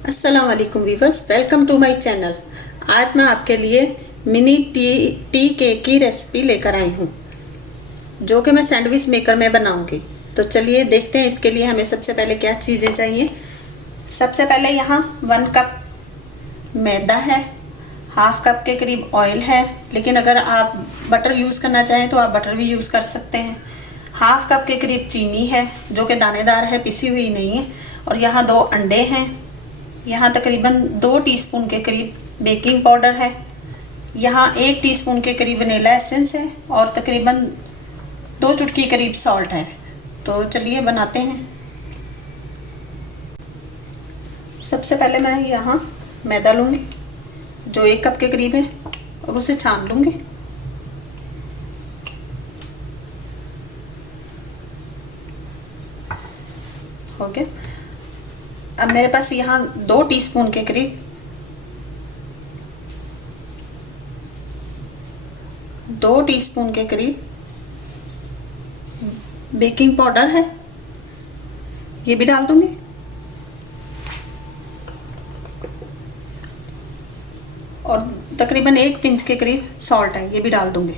अस्सलाम वालेकुम viewers, welcome to my channel. आज मैं आपके लिए मिनी टी केक की रेसिपी लेकर आई हूँ, जो कि मैं सैंडविच मेकर में बनाऊंगी। तो चलिए देखते हैं इसके लिए हमें सबसे पहले क्या चीज़ें चाहिए। सबसे पहले यहाँ 1 कप मैदा है, हाफ कप के करीब ऑयल है, लेकिन अगर आप बटर यूज़ करना चाहें तो आप बटर भी यूज़ कर सकते हैं। हाफ कप के करीब चीनी है, जो कि दानेदार है, पिसी हुई नहीं है। और यहाँ 2 अंडे हैं। यहाँ तकरीबन 2 टीस्पून के करीब बेकिंग पाउडर है। यहाँ 1 टीस्पून के करीब वनीला एसेंस है और तकरीबन 2 चुटकी करीब सॉल्ट है। तो चलिए बनाते हैं। सबसे पहले मैं यहाँ मैदा लूँगी जो 1 कप के करीब है और उसे छान लूँगी। ओके, अब मेरे पास यहाँ 2 टीस्पून के करीब बेकिंग पाउडर है, ये भी डाल दूंगी। और तकरीबन 1 पिंच के करीब सॉल्ट है, ये भी डाल दूंगी।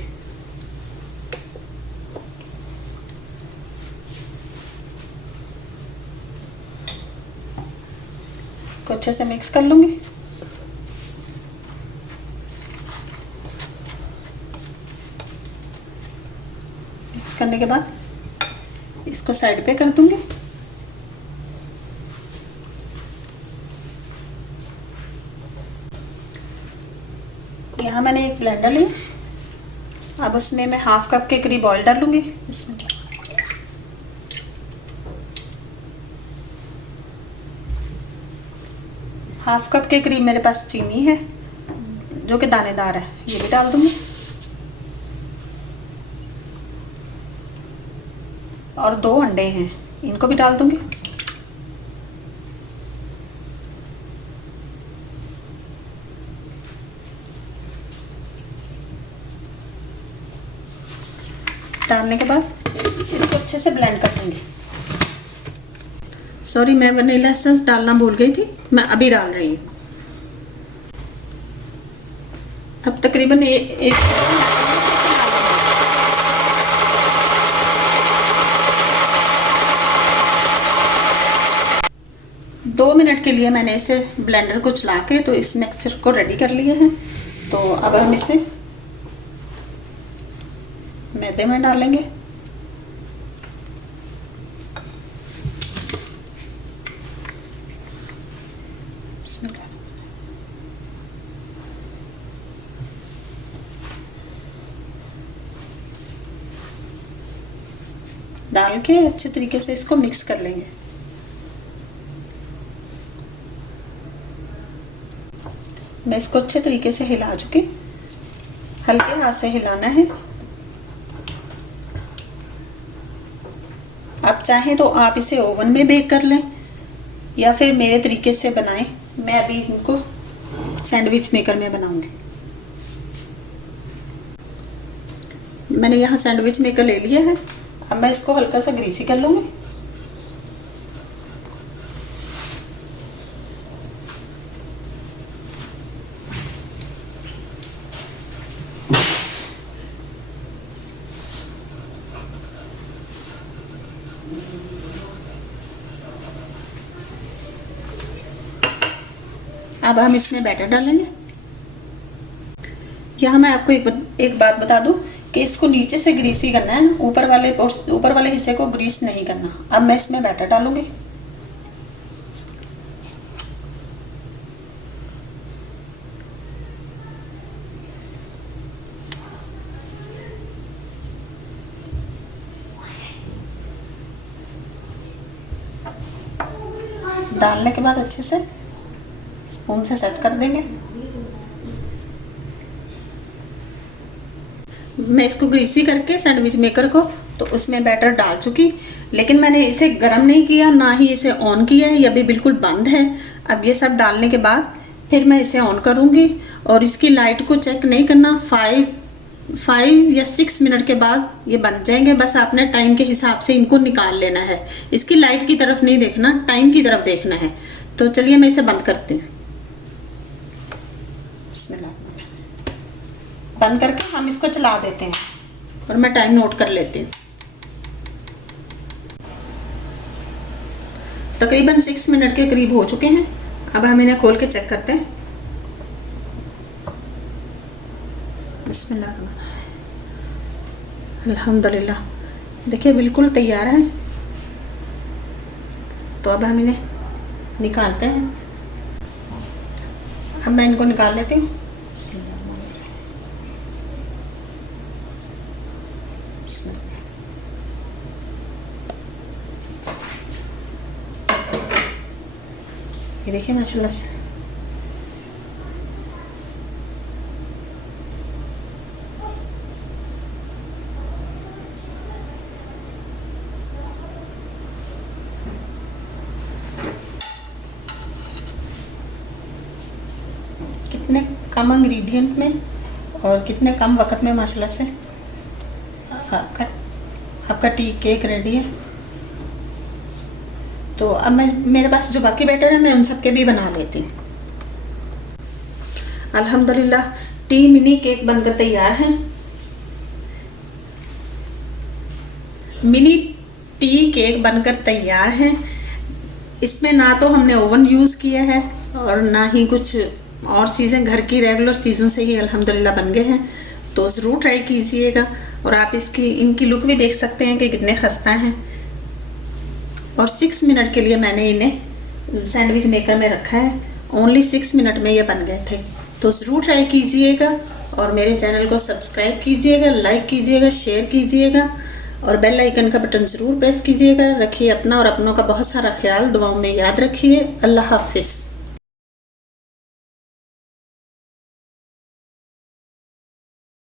को अच्छे से मिक्स कर लूंगी। मिक्स करने के बाद इसको साइड पे कर दूंगी। यहाँ मैंने एक ब्लेंडर लिया, अब उसमें मैं हाफ कप के करीब ऑयल डालूंगी। इसमें हाफ कप के करीब मेरे पास चीनी है, जो कि दानेदार है, ये भी डाल दूंगी। और 2 अंडे हैं, इनको भी डाल दूंगी। डालने के बाद इसको अच्छे से ब्लेंड कर दूंगी। सॉरी, मैं वनीला एसेंस डालना भूल गई थी, मैं अभी डाल रही हूँ। अब तकरीबन एक 2 मिनट के लिए मैंने इसे ब्लेंडर को चला के तो इस मिक्सचर को रेडी कर लिए हैं। तो अब हम इसे मैदे में डालेंगे। डाल के अच्छे तरीके से इसको मिक्स कर लेंगे। मैं इसको अच्छे तरीके से हिला चुकी, हल्के हाथ से हिलाना है। आप चाहें तो आप इसे ओवन में बेक कर लें या फिर मेरे तरीके से बनाएं। मैं अभी इनको सैंडविच मेकर में बनाऊंगी। मैंने यहाँ सैंडविच मेकर ले लिया है, अब मैं इसको हल्का सा ग्रीसी कर लूँगी। अब हम इसमें बैटर डालेंगे। यहाँ मैं आपको एक बात बता दूं कि इसको नीचे से ग्रीसी करना है, ऊपर वाले हिस्से को ग्रीस नहीं करना। अब मैं इसमें बैटर डालूंगी। डालने के बाद अच्छे से स्पून से सेट कर देंगे। मैं इसको ग्रीसी करके सैंडविच मेकर को तो उसमें बैटर डाल चुकी, लेकिन मैंने इसे गर्म नहीं किया, ना ही इसे ऑन किया है, ये अभी बिल्कुल बंद है। अब ये सब डालने के बाद फिर मैं इसे ऑन करूँगी और इसकी लाइट को चेक नहीं करना। 5 या 6 मिनट के बाद ये बन जाएंगे। बस आपने टाइम के हिसाब से इनको निकाल लेना है। इसकी लाइट की तरफ नहीं देखना, टाइम की तरफ देखना है। तो चलिए मैं इसे बंद करती हूँ। बंद करके हम इसको चला देते हैं और मैं टाइम नोट कर लेती हूँ। तकरीबन 6 मिनट के करीब हो चुके हैं। अब हम इन्हें खोल के चेक करते हैं। बिस्मिल्लाह, अल्हम्दुलिल्लाह, देखिए बिल्कुल तैयार है। तो अब हम इन्हें निकालते हैं। अब मैं इनको निकाल लेती हूँ। ये देखिए माशाल्लाह से कितने कम इंग्रेडिएंट में और कितने कम वक्त में माशाल्लाह से आपका टी केक रेडी है। तो अब मेरे पास जो बाकी बैटर है मैं उन सब के भी बना लेती हूँ। अल्हम्दुलिल्लाह, टी मिनी केक बनकर तैयार है। मिनी टी केक बनकर तैयार है। इसमें ना तो हमने ओवन यूज़ किया है और ना ही कुछ और चीज़ें, घर की रेगुलर चीज़ों से ही अल्हम्दुलिल्लाह बन गए हैं। तो ज़रूर ट्राई कीजिएगा। और आप इनकी लुक भी देख सकते हैं कि कितने खस्ता हैं। और 6 मिनट के लिए मैंने इन्हें सैंडविच मेकर में रखा है। ओनली 6 मिनट में ये बन गए थे। तो ज़रूर ट्राई कीजिएगा और मेरे चैनल को सब्सक्राइब कीजिएगा, लाइक कीजिएगा, शेयर कीजिएगा और बेल आइकन का बटन ज़रूर प्रेस कीजिएगा। रखिए अपना और अपनों का बहुत सारा ख्याल। दुआओं में याद रखिए। अल्लाह हाफिज़।